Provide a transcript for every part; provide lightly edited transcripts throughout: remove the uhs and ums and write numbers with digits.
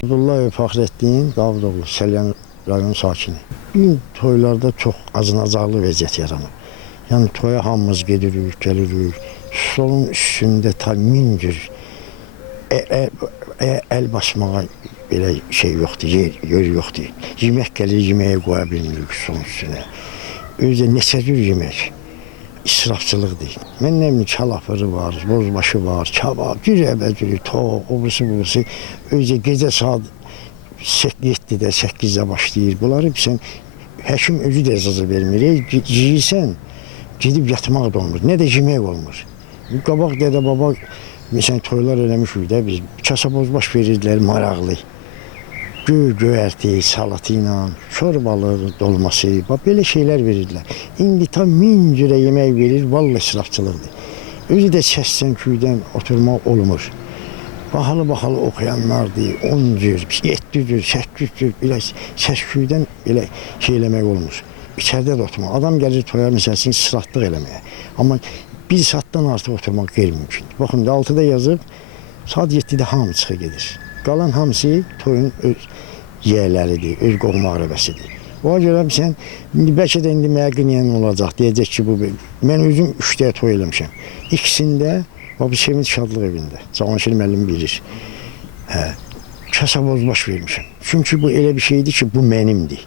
Abdullayev Fəxrəddin Davudoğlu, Səlyan rayon sakini. Gün toylarda çox acınacaqlı vəziyyət yaranıb. Yəni toya hamımız gedirik, gəlirik. Stolun üstündə ta min cür əl basmağa belə şey yoxdur, yer yoxdur. Yemək gəlir, yeməyə qoya bilmirik stolun üstünə. Özə neçə cür yemək. İsrafçılıqdır. Mən nə bilim, çalafırı var, bozbaşı var, kabab, cürəbəcürü, toq, obrisi. Özə gecə saat 7-də, 8-də başlayır. Bunları sən, həkim özü də icazə vermir. Yiyirsən, gedib yatmaq da olmur. Nə də yemək olmur. Qabaq dədə baba, məsələn, toylar eləmişik də biz. Kasa bozbaş verirdilər, maraqlı. Göyərti, salatı ilə, çorbalı, dolması, belə şeylər verirdilər. İndi tam 1000 cürə yemək verir, vallahi israfçılıqdır. Özü də səsdən, küydən oturmaq olmur. Bahalı oxuyanlardır, 10 cür, 7 cür, 8 cür, belə səs-küydən belə şey eləmək olmur. İçəridə də oturmaq. Adam gəlir toya, məsələn, israflıq eləməyə. Amma bir saatdan artıq oturmaq qeyri-mümkün. Baxın, 6-da yazıb, saat 7-də hamı çıxı gedir. Qalan hamısı toyun öz yiyələridir, öz qohuma arabəsidir. Ona görə sən, bəlkə də indi mənə qınayan olacaq, deyəcək ki, bu mən özüm 3 dəyə toy eləmişəm. İkisində, bu Sevinç Şadlıq evində, Cavanşir müəllim bilir, kasa bozbaş vermişəm. Çünki bu elə bir şeydir ki, bu mənimdir.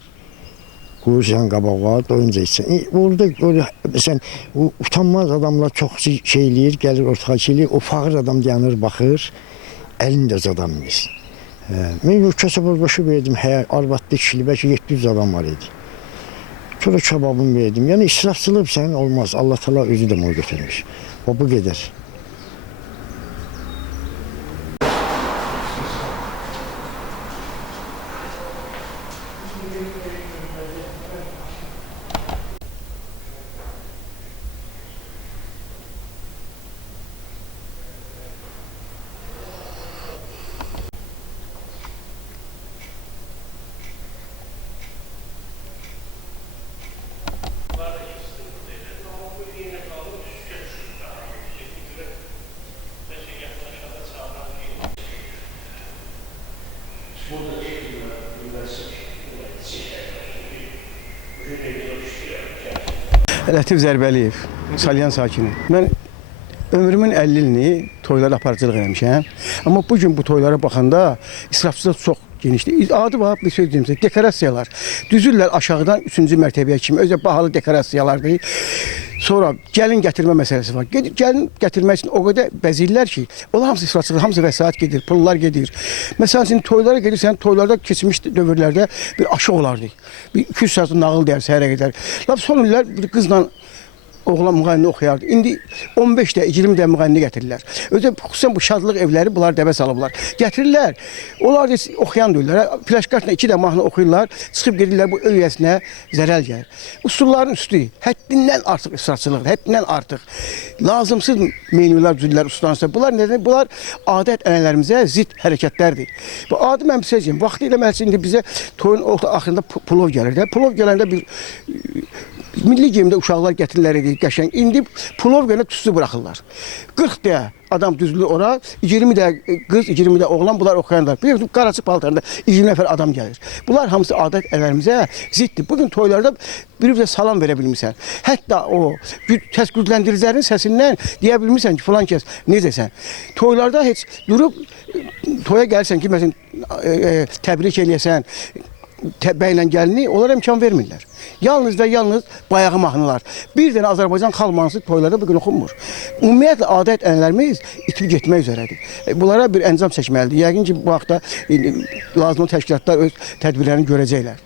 Qoyursan qabağa, doyunca içsən. Orada, məsələn, utanmaz adamlar çox şey eləyir, gəlir ortağa eləyir, o fağır adam dayanır, baxır, əlində adamımız. Mən kasa bozbaşı verdim, arvadlı kişili, bəlkə 700 adam var idi. Sonra kababımı verdim. Yəni, israfçılıq sən olmaz. Allah təala özü də bunu götürmüş. O bu qədər. Lətif Zərbəliyev, Salyan sakini. Mən ömrümün 50 ilini toylara aparıcılıq eləmişəm. Amma bugün bu toylara baxanda israfçılıq çox genişdir. Adı var, bir söz deyim sizə, dekorasiyalar. Düzürlər aşağıdan 3-cü mərtəbəyə kimi, özə bahalı dekorasiyalardır. Sonra gəlin gətirmə məsələsi var. Gəlin gətirmək üçün o qədər bəzirlər ki, onlar hamısı israfçılıq, hamısı vəsait gedir, pullar gedir. Məsələn, şimdi toylara gedirsən, toylarda keçmiş dövrlərdə bir aşıq olardı. Bir 200 saat nağıl deyər, səhərə gedər. Laf son illər bir qızla oğlan müğənni oxuyardı. İndi 15-də, 20-də müğənni gətirirlər. Özə xüsusən bu şadlıq evləri bunlar dəbə salıblar. Gətirirlər. Onlar da oxuyan deyirlər. Flaşkartla 2 də mahnı oxuyurlar. Çıxıb gedirlər bu öyrəsinə zərəl gəlir. Usulların üstü həddindən artıq israfçılıqdır. Həddindən artıq. Lazımsız menülər düzürlər ustansına. Bunlar nədən? Bunlar adət ənənələrimizə zidd hərəkətlərdir. Bu adı mən bir söyləyəcəm. Vaxtı ilə məhz indi bizə toyun axırında plov gəlir də. Plov gələndə bir milli gemdə uşaqlar gətirirlər idi, qəşəng. İndi plov gələn tüstü buraxırlar. 40 də adam düzülür ora, 20 də qız, 20 də oğlan, bunlar oxuyanlar. Bir qaraçı paltarında 20 nəfər adam gəlir. Bunlar hamısı adət ənənələrimizə ziddir. Bugün toylarda bir-birinə salam verə bilmirsən. Hətta o səs gücləndiricilərin səsindən deyə bilmirsən ki, filan kəs, necəsən? Toylarda heç durub, toya gəlsən ki, məsələn, təbrik eləyəsən, bəylə gəlini, onlara imkan vermirlər. Yalnız bayağı mahnılar. Bir dənə Azərbaycan xalq mahnısı toylarda bugün oxunmur. Ümumiyyətlə, adət ənənələrimiz itib getmək üzrədir. Bunlara bir əncam çəkməlidir. Yəqin ki, bu vaxtda lazımlı təşkilatlar öz tədbirlərini görəcəklər.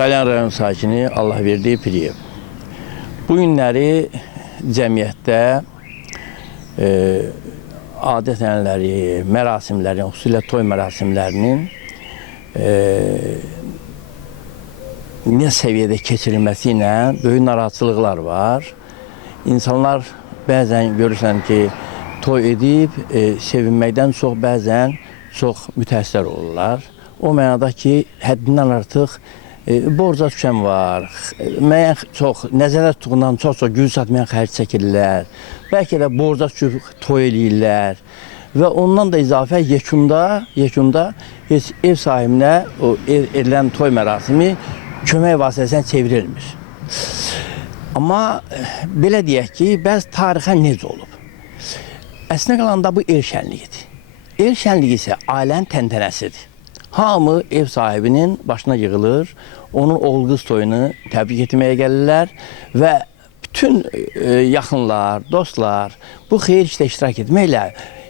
Salyan rayon sakini Allahverdi Piriyev. Bu günləri cəmiyyətdə adət-ənənələri, mərasimlərin, xüsusilə toy mərasimlərinin nə səviyyədə keçirilməsi ilə böyük narahatçılıqlar var. İnsanlar bəzən görürsən ki, toy edib, sevinməkdən çox bəzən çox mütəəssir olurlar. O mənada ki, həddindən artıq borca düşən var, müəyyən çox, nəzərdə tutduğundan çox gül satmayan xərc çəkirlər, bəlkə də borca düşüb toy eləyirlər və ondan da izafə yekunda heç ev sahibinə o edilən toy mərasimi kömək vasitəsilə çevrilmir. Amma belə deyək ki, bəzi tarixə necə olub? Əslində qalanda bu el şənliyidir. El şənliyi isə ailənin təntənəsidir. Hamı ev sahibinin başına yığılır, onun oğul qız toyunu təbrik etməyə gəlirlər və bütün yaxınlar, dostlar bu xeyir işdə iştirak etməklə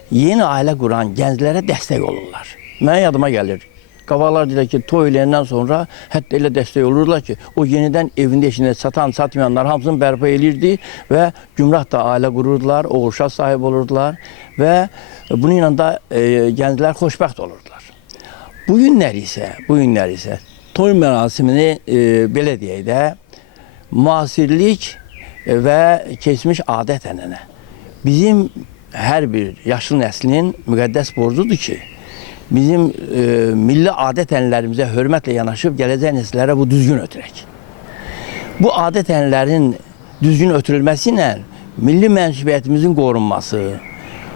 yeni ailə quran gənclərə dəstək olurlar. Mənə yadıma gəlir, qabaqlar deyirlər ki, toy eləyəndən sonra hətta elə dəstək olurlar ki, o yenidən evində işində satan, satmayanlar hamısını bərpa elirdi və gümrah da ailə qururdular, oğul-uşaq sahib olurdular və bununla da gənclər xoşbəxt olurdular. Bu günlər isə toy mərasimini belə deyək də, müasirlik və keçmiş adət-ənənə. Bizim hər bir yaşlı nəslin müqəddəs borcudur ki, bizim milli adət-ənənələrimizə hörmətlə yanaşıb gələcək nəsillərə bu düzgün ötürək. Bu adət-ənənələrin düzgün ötürülməsi ilə milli mənsubiyyətimizin qorunması,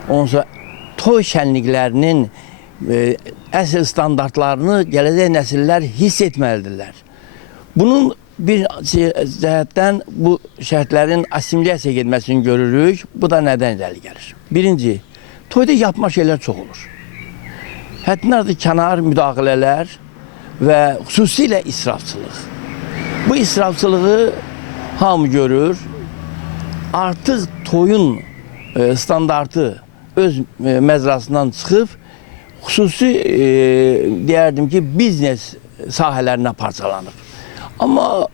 ondan sonra toy şənliklərinin əsl standartlarını gələcək nəsillər hiss etməlidirlər. Bunun bir cəhətdən bu şərtlərin assimilyasiya etməsini görürük. Bu da nədən irəli gəlir? Birinci, toyda yapma şeylər çox olur. Həddindən kənar müdaxilələr və xüsusilə israfçılıq. Bu israfçılığı hamı görür. Artıq toyun standartı öz məcrasından çıxıb, xüsusi deyərdim ki, biznes sahələrinə parçalanır. Amma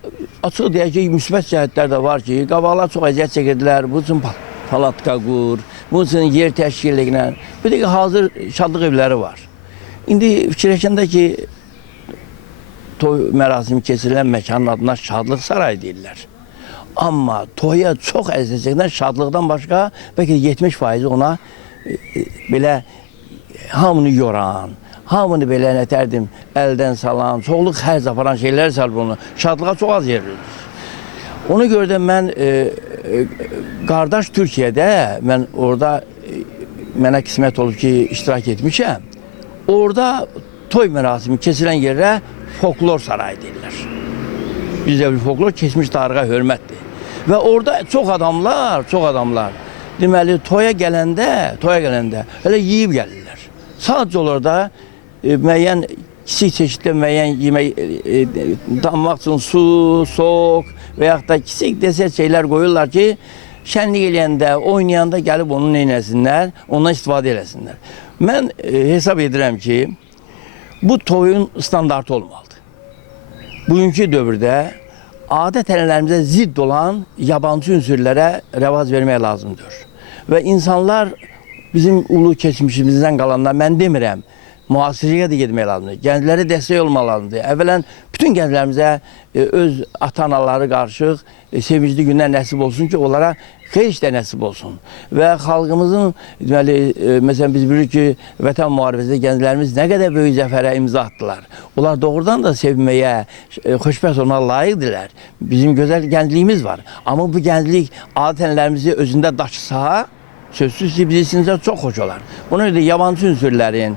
açıq deyək ki, müsbət cəhətlər də var ki, qabaqlar çox əziyyət çəkirdilər, bu üçün palatka qur, bu üçün yer təşkil edilən, bir də ki, hazır şadlıq evləri var. İndi fikirləşəndə ki, toy mərasimi keçirilən məkanın adına şadlıq sarayı deyirlər. Amma toya çox əziyyət çəkilən şadlıqdan başqa, bəlkə 70% ona belə hamını yoran, hamını belə nətərdim, əldən salan, çoxluq xərc aparan şeylər sərb olunur. Şadlığa çox az yer verilir. Ona görə də mən qardaş Türkiyədə, mən orada mənə qismət olub ki, iştirak etmişəm. Orada toy mərasimi keçirilən yerə folklor sarayı deyirlər. Bizdə bir folklor keçmiş tarixə hörmətdir. Və orada çox adamlar, deməli, toya gələndə elə yeyib gəlirlər. Sadəcə orada müəyyən kiçik çeşiddə müəyyən yemək dammaq üçün su, soğuk və yaxud da kiçik desert şeylər qoyurlar ki, şənlik eləyəndə, oynayanda gəlib onu neynəsinlər, ondan istifadə eləsinlər. Mən hesab edirəm ki, bu toyun standartı olmalıdır. Bugünkü dövrdə adət-ənənələrimizə zidd olan yabancı ünsürlərə rəvac vermək lazımdır. Və insanlar bizim ulu keçmişimizdən qalanlar, mən demirəm, müasirliyə də getmək lazımdır. Gənclərə dəstək olmaq lazımdır. Əvvələn, bütün gənclərimizə öz ata-anaları qarşıq sevincli günlər nəsib olsun ki, onlara xeyir işlə nəsib olsun. Və xalqımızın, deməli, məsələn, biz bilirik ki, vətən müharibəsində gənclərimiz nə qədər böyük zəfərə imza atdılar. Onlar doğrudan da sevməyə, xoşbəxt olmağa layiqdirlər. Bizim gözəl gəncliyimiz var. Amma bu gənclik adət-ənənələrimizi özündə daşısa, sözsüz ki, biz içində çox xoş olar. Ona görə də yabancı ünsürlərin,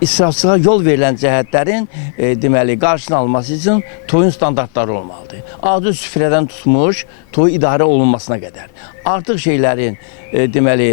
israfçılığa yol verilən cəhətlərin deməli, qarşısını alması üçün toyun standartları olmalıdır. Adı süfrədən tutmuş, toy idarə olunmasına qədər. Artıq şeylərin deməli,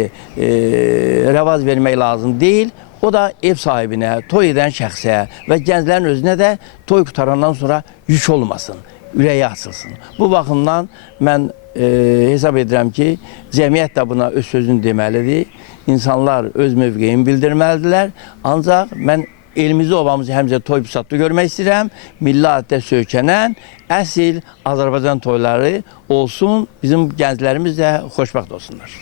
rəvaz vermək lazım deyil. O da ev sahibinə, toy edən şəxsə və gənclərin özünə də toy qutarandan sonra yük olmasın, ürəyi açılsın. Bu baxımdan mən hesab edirəm ki, cəmiyyət də buna öz sözünü deməlidir. İnsanlar öz mövqeyini bildirməlidirlər. Ancaq mən elimizi, obamızı həmzə toy pusatlı görmək istəyirəm. Milli adətə söykənən əsl Azərbaycan toyları olsun. Bizim gənclərimiz də xoşbəxt olsunlar.